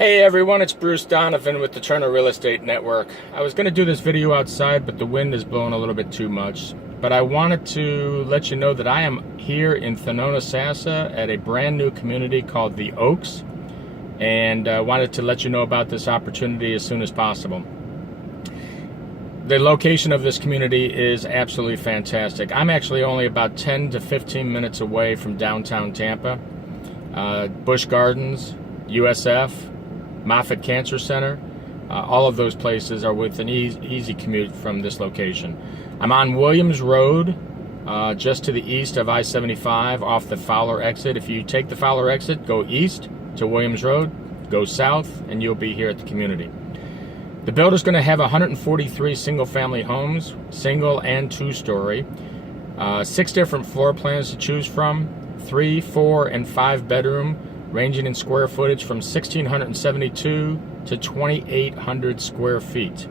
Hey everyone, it's Bruce Donovan with the Turner Real Estate Network. I was going to do this video outside, but the wind is blowing a little bit too much. But I wanted to let you know that I am here in Thonotosassa at a brand new community called The Oaks, and wanted to let you know about this opportunity as soon as possible. The location of this community is absolutely fantastic. I'm actually only about 10 to 15 minutes away from downtown Tampa. Busch Gardens, USF, Moffitt Cancer Center, all of those places are within easy commute from this location. I'm on Williams Road, just to the east of I-75 off the Fowler exit. If you take the Fowler exit, go east to Williams Road, go south, and you'll be here at the community. The builder's going to have 143 single-family homes, single and two-story, 6 different floor plans to choose from, 3, 4, and 5 bedroom, ranging in square footage from 1,672 to 2,800 square feet.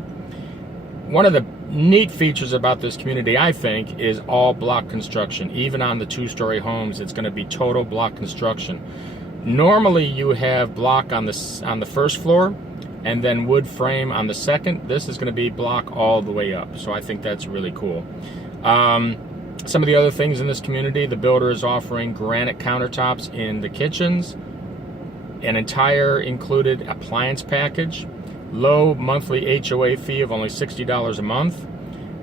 One of the neat features about this community, I think, is all block construction. Even on the two-story homes, it's going to be total block construction. Normally, you have block on the first floor, and then wood frame on the second. This is going to be block all the way up, so I think that's really cool. Some of the other things in this community, the builder is offering granite countertops in the kitchens, an entire included appliance package, low monthly HOA fee of only $60 a month.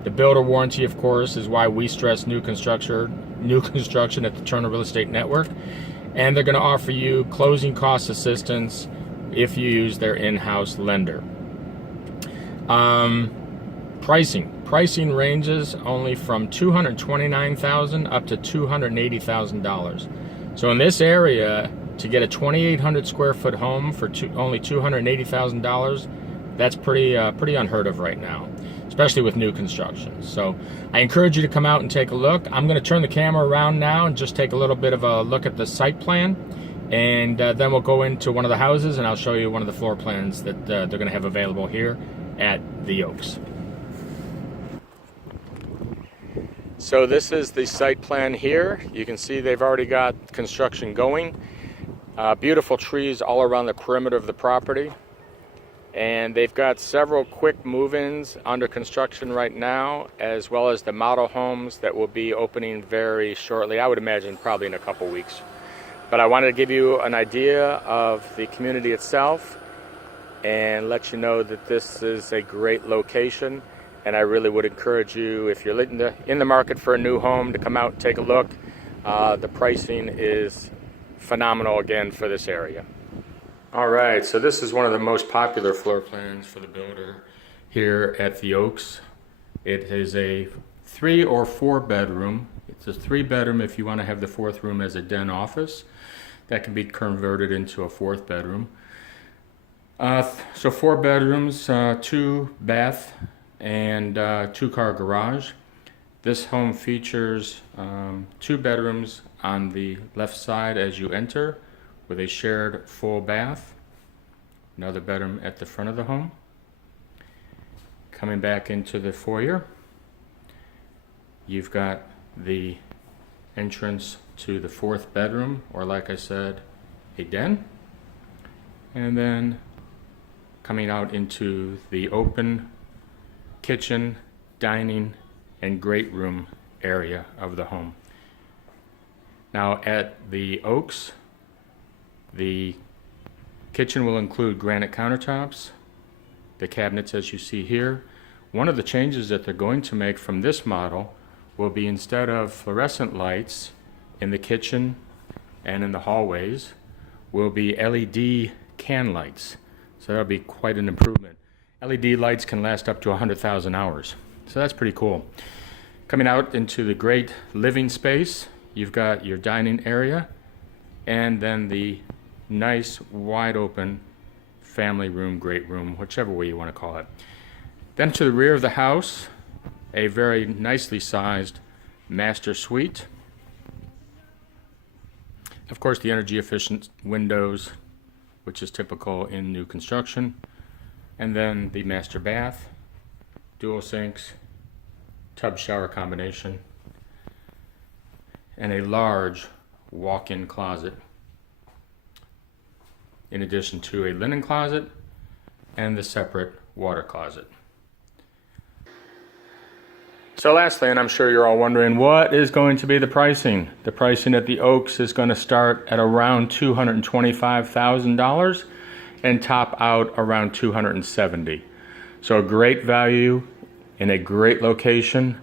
The builder warranty, of course, is why we stress new construction at the Turner Real Estate Network. And they're going to offer you closing cost assistance if you use their in-house lender. Pricing ranges only from $229,000 up to $280,000. So in this area, to get a 2,800 square foot home for only $280,000, that's pretty unheard of right now, especially with new construction. So I encourage you to come out and take a look. I'm going to turn the camera around now and just take a little bit of a look at the site plan, and then we'll go into one of the houses and I'll show you one of the floor plans that they're going to have available here at The Oaks. So this is the site plan here. You can see they've already got construction going. Beautiful trees all around the perimeter of the property. And they've got several quick move-ins under construction right now, as well as the model homes that will be opening very shortly. I would imagine probably in a couple weeks. But I wanted to give you an idea of the community itself and let you know that this is a great location. And I really would encourage you, if you're in the market for a new home, to come out and take a look. The pricing is phenomenal again for this area. All right, so this is one of the most popular floor plans for the builder here at The Oaks. It is a 3 or 4 bedroom. It's a 3 bedroom if you want to have the 4th room as a den office. That can be converted into a 4th bedroom. So 4 bedrooms, 2 bath, and 2-car garage. This home features 2 bedrooms on the left side as you enter, with a shared full bath. Another bedroom at the front of the home. Coming back into the foyer, you've got the entrance to the 4th bedroom, or like I said, a den. And then coming out into the open kitchen, dining, and great room area of the home. Now at The Oaks, the kitchen will include granite countertops, the cabinets as you see here. One of the changes that they're going to make from this model will be, instead of fluorescent lights in the kitchen and in the hallways, will be LED can lights. So that'll be quite an improvement. LED lights can last up to 100,000 hours. So that's pretty cool. Coming out into the great living space, you've got your dining area and then the nice wide open family room, great room, whichever way you want to call it. Then to the rear of the house, a very nicely sized master suite. Of course, the energy efficient windows, which is typical in new construction. And then the master bath, dual sinks, tub shower combination, and a large walk-in closet. in addition to a linen closet and the separate water closet. So lastly, and I'm sure you're all wondering, what is going to be the pricing? The pricing at the Oaks is going to start at around $225,000 and top out around $270,000. So a great value in a great location,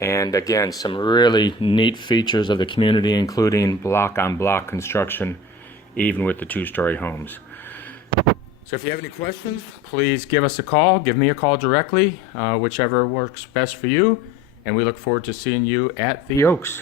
and again, some really neat features of the community, including block-on-block construction, even with the two-story homes. So if you have any questions, please give us a call. Give me a call directly, whichever works best for you. And we look forward to seeing you at the Oaks.